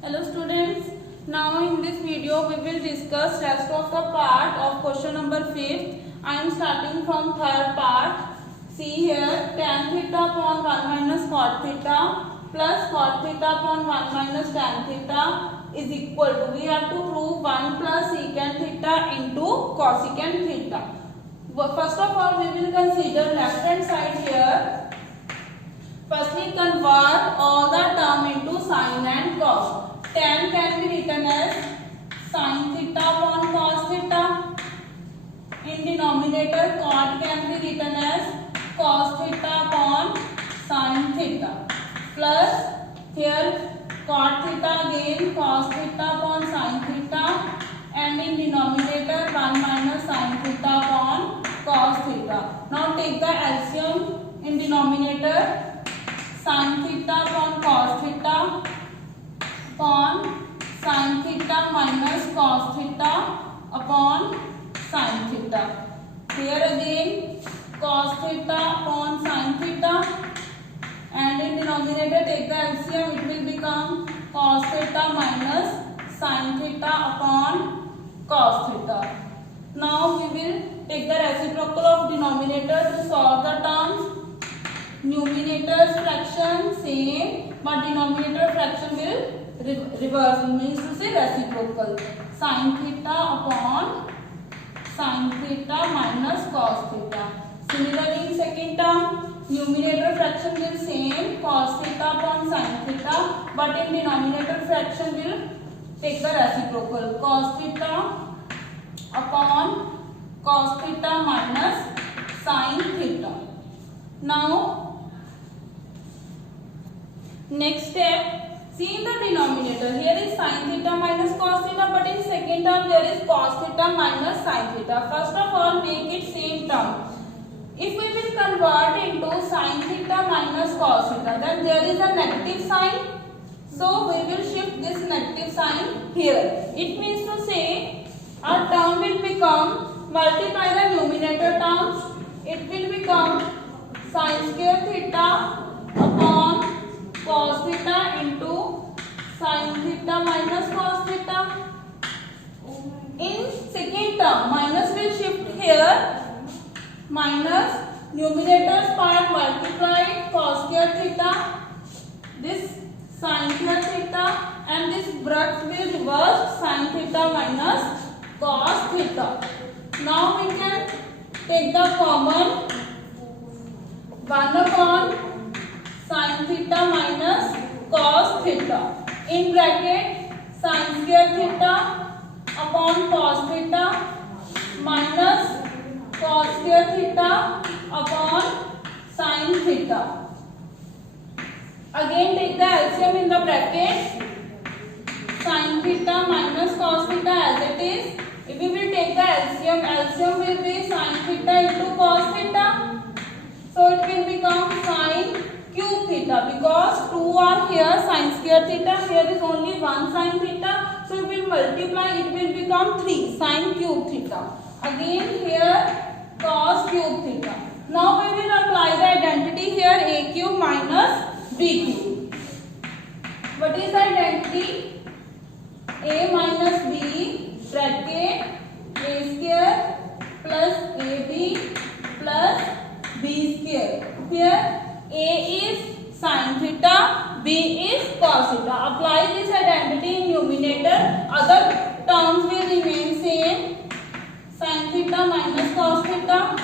Hello students, now in this video we will discuss rest of the part of question number 5th. I am starting from third part. See here, tan theta upon 1 minus cot theta plus cot theta upon 1 minus tan theta is equal to, we have to prove 1 plus secant theta into cosecant theta. First of all, we will consider left hand side here. Firstly, convert all the term into sin and cos. Tan can be written as sin theta upon cos theta. In denominator, cot can be written as cos theta upon sin theta. Plus here cot theta again cos theta upon sin theta, and in denominator 1 minus sin theta upon cos theta. Now take the LCM in denominator. Sin theta upon cos theta upon sin theta minus cos theta upon sin theta. Here again cos theta upon sin theta, and in denominator take the LCM, it will become cos theta minus sin theta upon cos theta. Now we will take the reciprocal of denominator to solve the terms. Numerator's fraction same, but denominator fraction will reverse, means to say reciprocal. Sin theta upon sin theta minus cos theta. Similarly, in second term, numerator fraction will same, cos theta upon sin theta, but in denominator fraction will take the reciprocal, cos theta upon cos theta minus sin theta. Now next step, see in the denominator, here is sin theta minus cos theta, but in second term there is cos theta minus sin theta. First of all, make it same term. If we will convert into sin theta minus cos theta, then there is a negative sign. So we will shift this negative sign here. It means to say our term will become, multiply the numerator terms, it will become sin square theta upon cos theta into sin theta minus cos theta. In second term, minus will shift here, minus numerator's part multiplied cos square theta, this sin square theta, and this bracket will reverse sin theta minus cos theta. Now we can take the common 1 upon sin theta minus cos theta. In bracket sin square theta upon cos theta minus cos square theta upon sin theta. Again take the LCM in the bracket. Sin theta minus cos theta as it is. If we will take the LCM, LCM will be sin theta into cos theta. So it will become sin cube theta, because 2 are here, sin square theta, here is only 1 sin theta, so we will multiply, it will become 3 sin cube theta. Again here cos cube theta. Now we will apply the identity here, a cube minus b cube. What is the identity? A minus b bracket a square plus ab plus b square. Here a is sin theta, b is cos theta. Apply this identity in numerator. Other terms will remain same. Sin theta minus cos theta,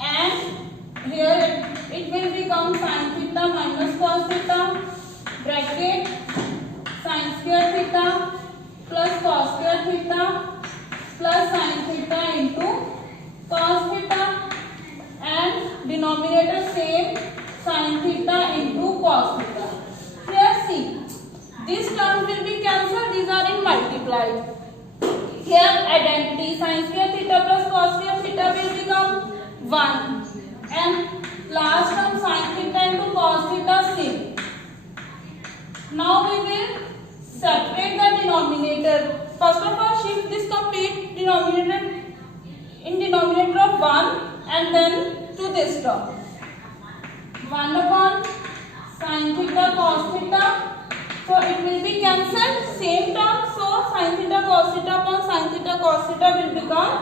and here it will become sin theta minus cos theta bracket sin square theta plus cos square theta plus sin theta into cos theta, and denominator same, sin theta into cos theta. Here see, these terms will be cancelled, these are in multiplied. Here identity sin square theta plus cos square theta will become 1, and last term sin theta into cos theta same. Now we will separate the denominator. First of all, shift this complete denominator in denominator of 1 and then to this term. 1 upon sin theta cos theta So it will be cancelled. Same term. So sin theta cos theta upon sin theta cos theta will become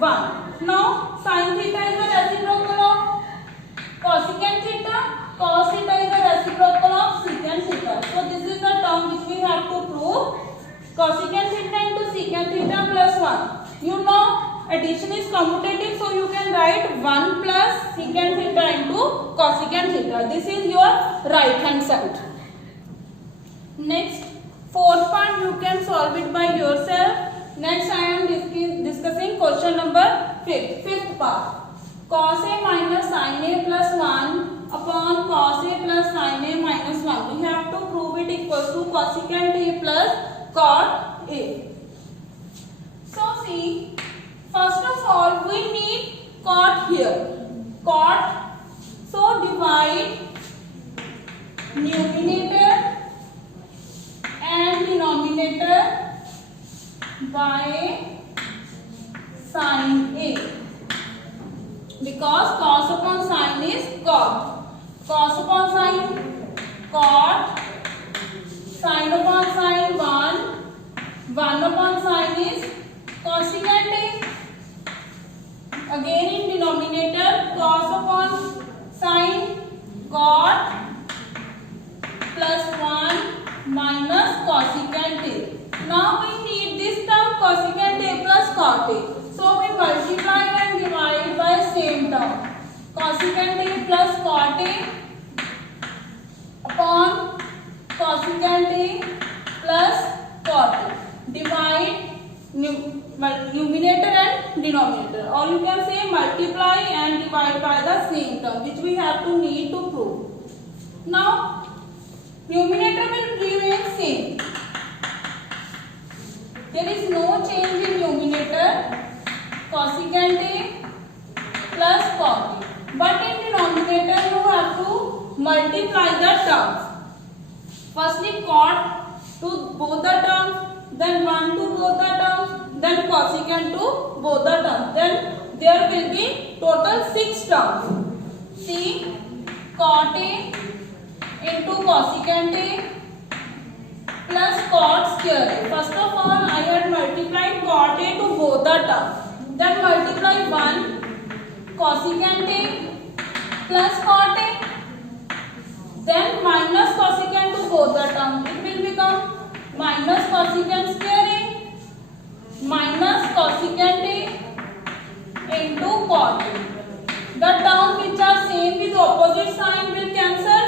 1. Now sin theta is the reciprocal of cosecant theta. Cos theta is the reciprocal of secant theta. So this is the term which we have to prove. Cosecant theta into secant theta plus 1. You know addition is commutative, so you can write 1 plus secant theta into cosecant theta. This is your right hand side. Next, fourth part you can solve it by yourself. Next I am discussing question number fifth part. Cos A minus sin A plus 1 upon cos A plus sin A minus 1. We have to prove it equals to cosecant A plus cot A. So see, first of all we need cot here. Cot. So divide numerator and denominator by sin A, because cos upon sin is cot, cos upon sin cot, sin upon sin 1 upon sin is cosecant A. Again in denominator cos upon sin cot plus 1 minus cosecant A. Now we need this term cosecant A plus cot A. So we multiply and divide by same term. Cosecant A plus cot A upon cosecant A plus cot A. Divide numerator and denominator. Or you can say multiply and divide by the same term, which we have to need to prove. Now numerator will remain same. There is no change in numerator. Cosecant A plus cot A. But in denominator you have to multiply the terms. Firstly cot to both the terms, then 1 to both the terms, then cosecant to both the terms. Then there will be total 6 terms. See, cot A into cosecant A plus cot square A. First of all, I had multiplied cot A to both the terms. Then multiply 1 cosecant A plus cot A. Then minus cosecant to both the terms. It will become minus cosecant square A minus cosecant A into cot A. The terms which are same with opposite sign will cancel.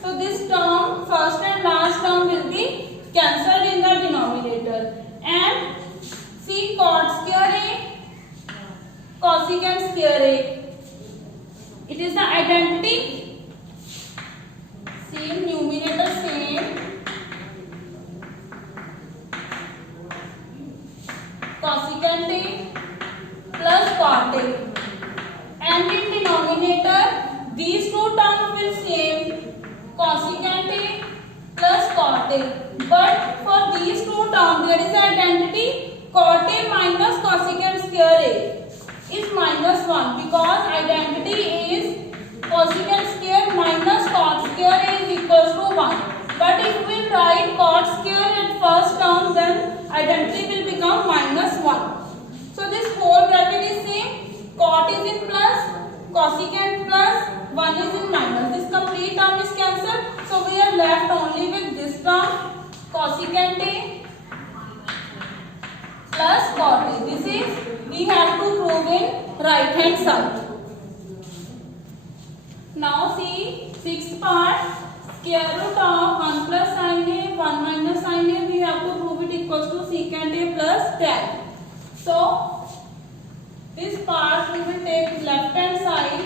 So this term, first and last term will be cancelled in the denominator. And see cot square A, cosecant square A. It is the identity. Same numerator, same. Cosecant A plus cot A. And in denominator, these two terms will same. Cosecant A plus cot A. But for these two terms, there is identity. Cot A minus cosecant square A is minus 1, because identity is cosecant square minus cot square A is equals to 1. But if we write cot square at first term, then identity will become minus 1. So this whole bracket is same. Cot is in plus, cosecant plus, 1 is in minus. This complete term is cancelled. So we are left only with this term, cosecant A plus cot A. This is we have to prove in right hand side. Now see, sixth part, square root of 1 plus sin A, 1 minus sin A, we have to prove it equals to secant A plus tan. So this part we will take left hand side,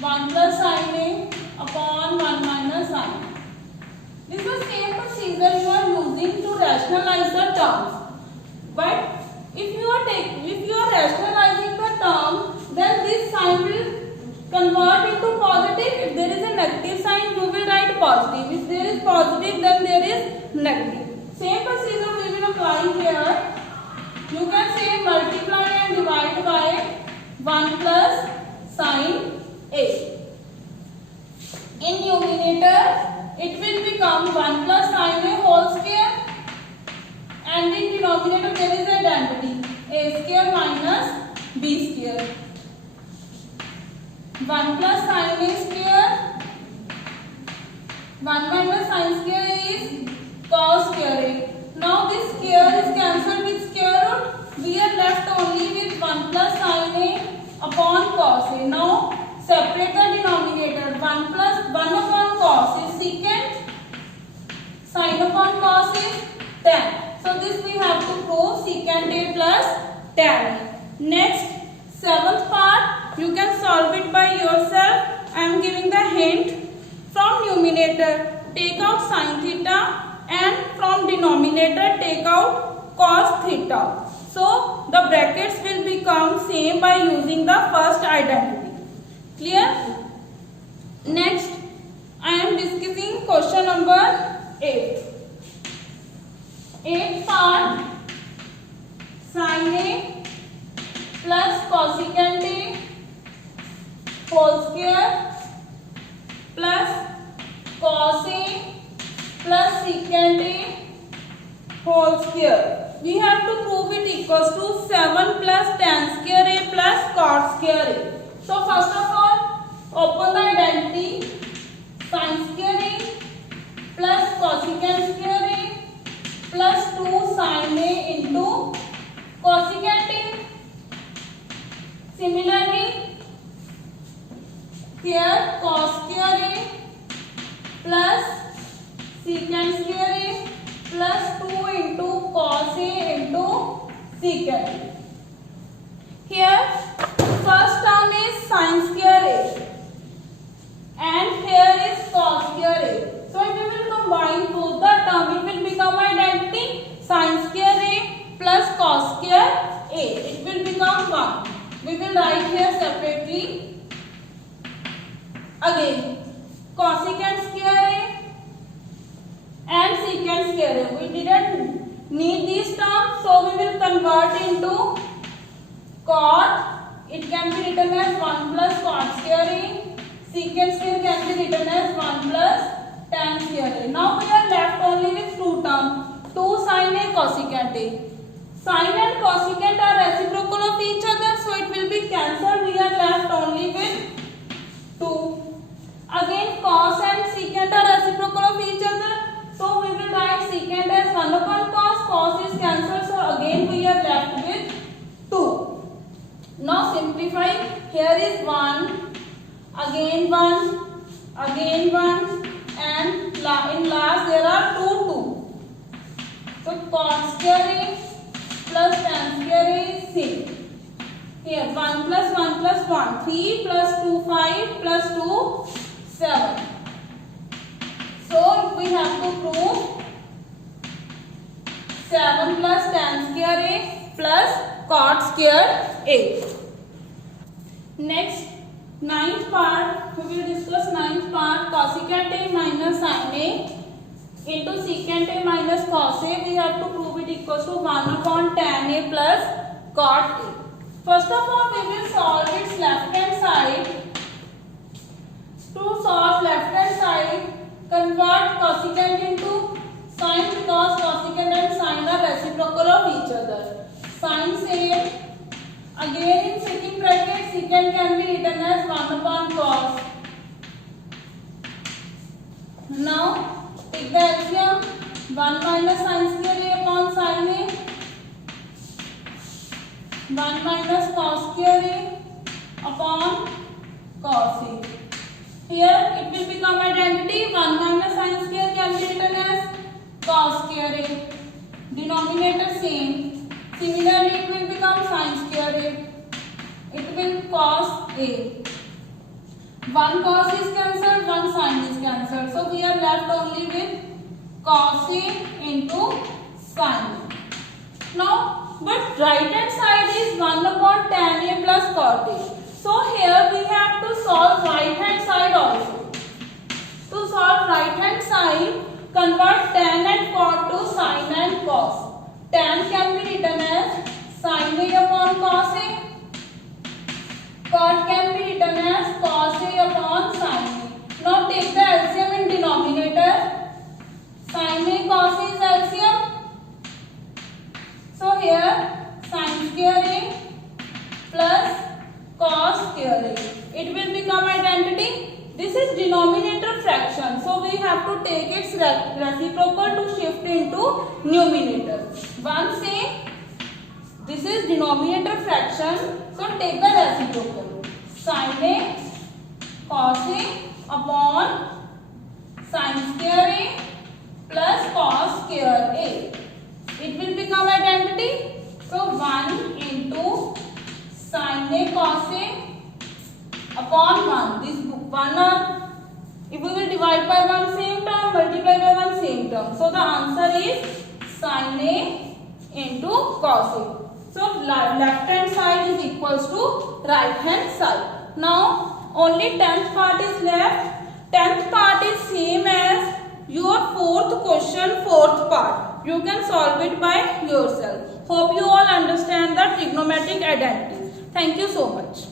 1 plus sin A upon 1 minus sin A. This is the same procedure you are using to rationalize the terms. But if you are rationalizing the term, then this sign will convert into positive. If there is a negative sign, you will write positive. If there is positive, then there is negative. Same procedure we will apply here. You can say multiply and divide by 1 plus sin A. In numerator, it will become 1 plus sin A whole square, and in denominator there is identity A square minus B square. 1 plus sin A square, 1 minus sin square A is cos square A. Now this square is cancelled with square root. We are left only with 1 plus sin A upon cos A. Now separate the denominator. 1 upon cos is secant, sin upon cos is tan. So this we have to prove secant A plus tan A. Next, seventh part, you can solve it by yourself. I am giving the hint. From numerator take out sin theta, and from denominator take out cos theta. So the brackets will become same by using the first identity. Clear? Next, I am discussing question number 8. 8th part, sin A plus cosecant A whole square plus cos A plus secant A whole square. We have to prove it equals to 7 plus tan square A plus cot square A. So first of all, open the identity. Sin square A plus cosecant square A plus 2 sin A into cosecant A. Similarly, here cos square A plus secant square A plus 2 into cos A into secant A. Here first term is sin square A and here is cos square A. So if we will combine both the term, it will become identity. Sin square A plus cos square A, it will become 1. We will write here separately. Again, cosecant square A and secant square A. We didn't need these terms, so we will convert into cot. It can be written as 1 plus cot square A. Secant square can be written as 1 plus tan square A. Now we are left only with two terms, 2 sin A cosecant A. Sin and cosecant are reciprocal of each other, so it will be cancelled. We are left only with 2. Again, cos and secant are reciprocal of each other, so we will write secant as 1 upon cos. Cos is cancelled, so again we are left with 2. Now simplify. Here is 1, again 1, again 1, and in last there are 2. So cot square A plus tan square A is 6. Here 1 plus 1 plus 1, 3 plus 2 5 plus 2 7. So we have to prove 7 plus tan square A plus cot square A. Next, 9th part, we will discuss 9th part, cosecant A minus sin A into secant A minus cos A. We have to prove it equals to 1 upon tan A plus cot A. First of all, we will solve its left hand side. To solve left hand side, convert cosecant into sin because cosecant and sin are reciprocal of each other. Sin same. Again in second bracket, secant can be written as 1 upon cos. Now take the LCM. 1 minus sin square A upon sin A. 1 minus cos square A upon cos A. Here it will become identity. 1 minus sin square can be written as cos square A. Denominator same. Similarly, it will become sin square A. It will cos A. 1 cos is cancelled, 1 sin is cancelled. So we are left only with cos A into sin A. Now, but right hand side is 1 upon tan A plus cot A. So here we have to solve right hand side also. To solve right hand side, convert tan and cot to sin and cos. Tan can be written as sin A upon cos A. Cot can be written as cos A upon sin A. Now take the LCM in denominator. we have to take its reciprocal to shift into numerator. One say this is denominator fraction, so take the reciprocal. Sin A cos A upon sin square A plus cos square A. It will become identity. So 1 into sin A cos A upon 1. This 1 are, if we will divide by one same term, multiply by one same term. So the answer is sin A into cos A. So left hand side is equals to right hand side. Now only 10th part is left. 10th part is same as your 4th question, 4th part. You can solve it by yourself. Hope you all understand the trigonometric identity. Thank you so much.